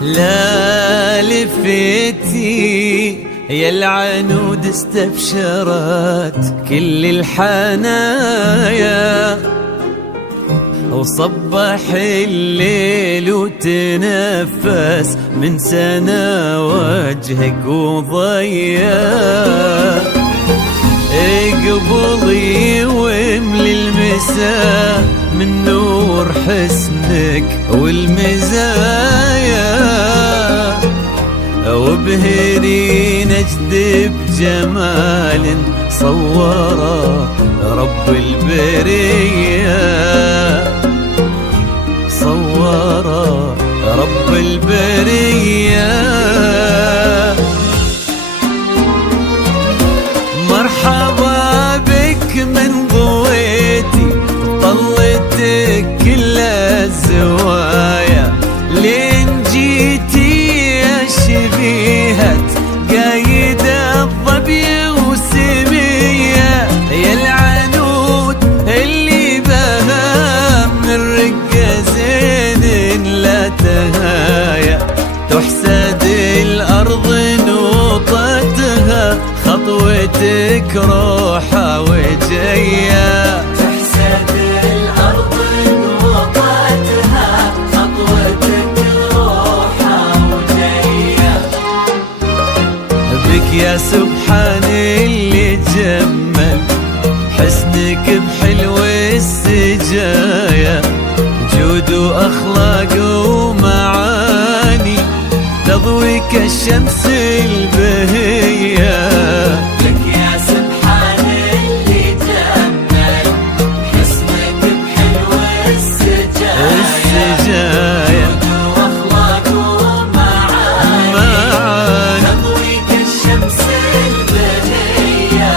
لا لفتي يا العنود استبشرت كل الحنايا، وصبح الليل وتنفس من سنة وجهك وضيا، اقبضي واملي المساء من نور حسنك والمزايا، وابهري نجد بجمال صوره رب البرية، صوره رب البرية. مرحبا بك من ضويتي طلتك كل الزوايا، لين جيتي يا شبيهة قايدة الظبي وسمية، يا العنود اللي بها من رقة زين لا تهايا، تحسد الأرض نوطتها خطوتك روحة وجاية، تحسد الأرض نوطتها خطوتك روحة وجاية. بك يا سبحان اللي جمل حسنك بحلو السجايا، جود وأخلاق ومعاني تضوي كالشمس البهية. لك يا سبحان اللي جمل حسنك بحلو السجايا، واخلاق ومعاني تضوي كالشمس البهية.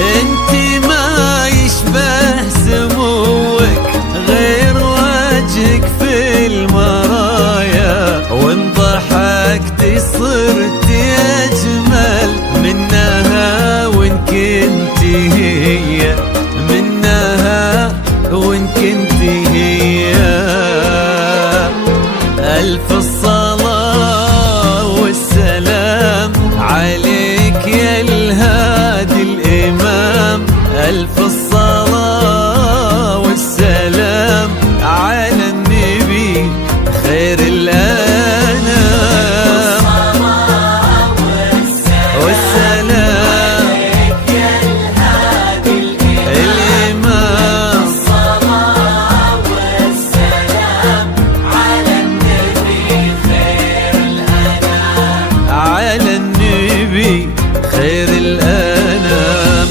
انتي ما يشبه سموك غير وجهك في المرايا، وان ضحكتي صرتي اجمل منها وان كنتي هي، منها وان كنتي هي. الف الصلاة والسلام عليك يا الهادي الامام، الف الصلاة والسلام على النبي خير الأنام، والسلام عليك يا الهادي الإمام، الصلاة والسلام على النبي خير الأنام، على النبي خير الأنام.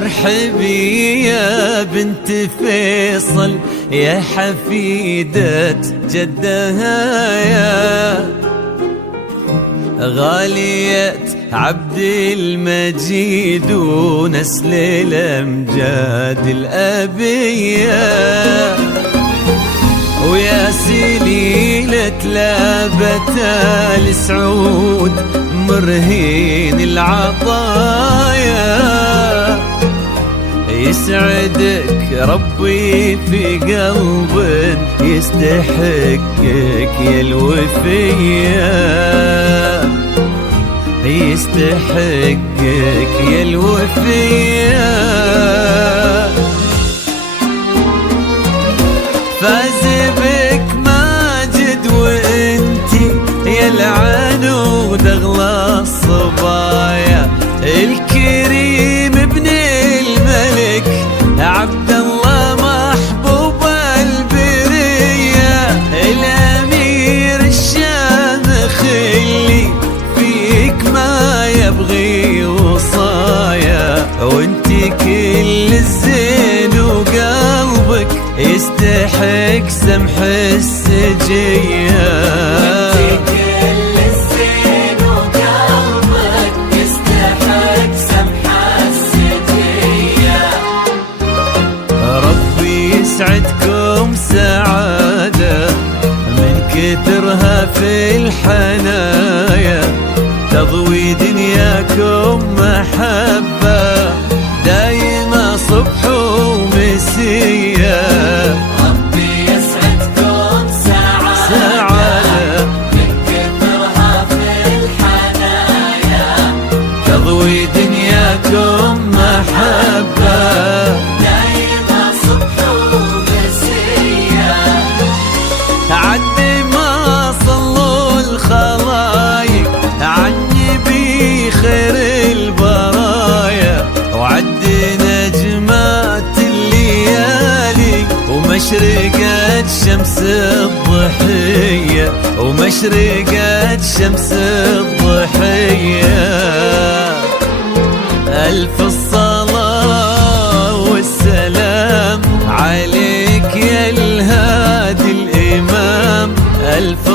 ارحبي يا بنت فيصل يا حفيدة جدها، يا غالية عبد المجيد ونسل الأمجاد الأبية، ويا سليلة لابة السعود مرهين العطايا، يسعدك ربي في قلب يستحقك يا الوفية، يستحقك يا الوفية. عبد الله محبوب البرية، الأمير الشامخ اللي فيك ما يبغي وصايا، وانتي كل الزين وقلبك يستحق سمح السجية. وانتي كل الزين وقلبك يستحق سمح السجية. ربي يسعدكم سعادة من كثرها في الحنايا، تضوي دنياكم محبة دايما صبح ومسية. ربي يسعدكم سعادة من كثرها في الحنايا، تضوي دنياكم محبة دايما صبح ومسية. عد ما صلوا الخلايق عني بخير البرايا، وعد نجمات الليالي ومشرقة شمس الضحية، ومشرقة شمس الضحية. ألف الصلاة والسلام عليك يا الهادي الإمام، ألف